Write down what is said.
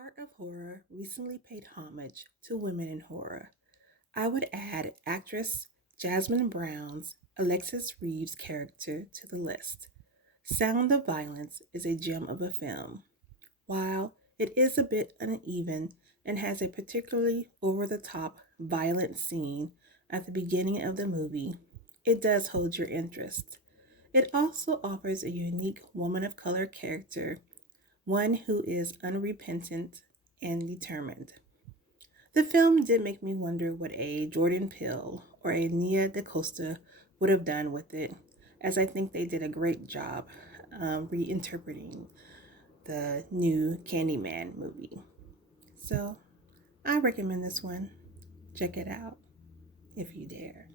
Art of Horror recently paid homage to women in horror. I would add actress Jasmine Brown's Alexis Reeves character to the list. Sound of Violence is a gem of a film. While it is a bit uneven and has a particularly over the top violent scene at the beginning of the movie, it does hold your interest. It also offers a unique woman of color character, one who is unrepentant and determined. The film did make me wonder what a Jordan Peele or a Nia DaCosta would have done with it, as I think they did a great job reinterpreting the new Candyman movie. So I recommend this one. Check it out if you dare.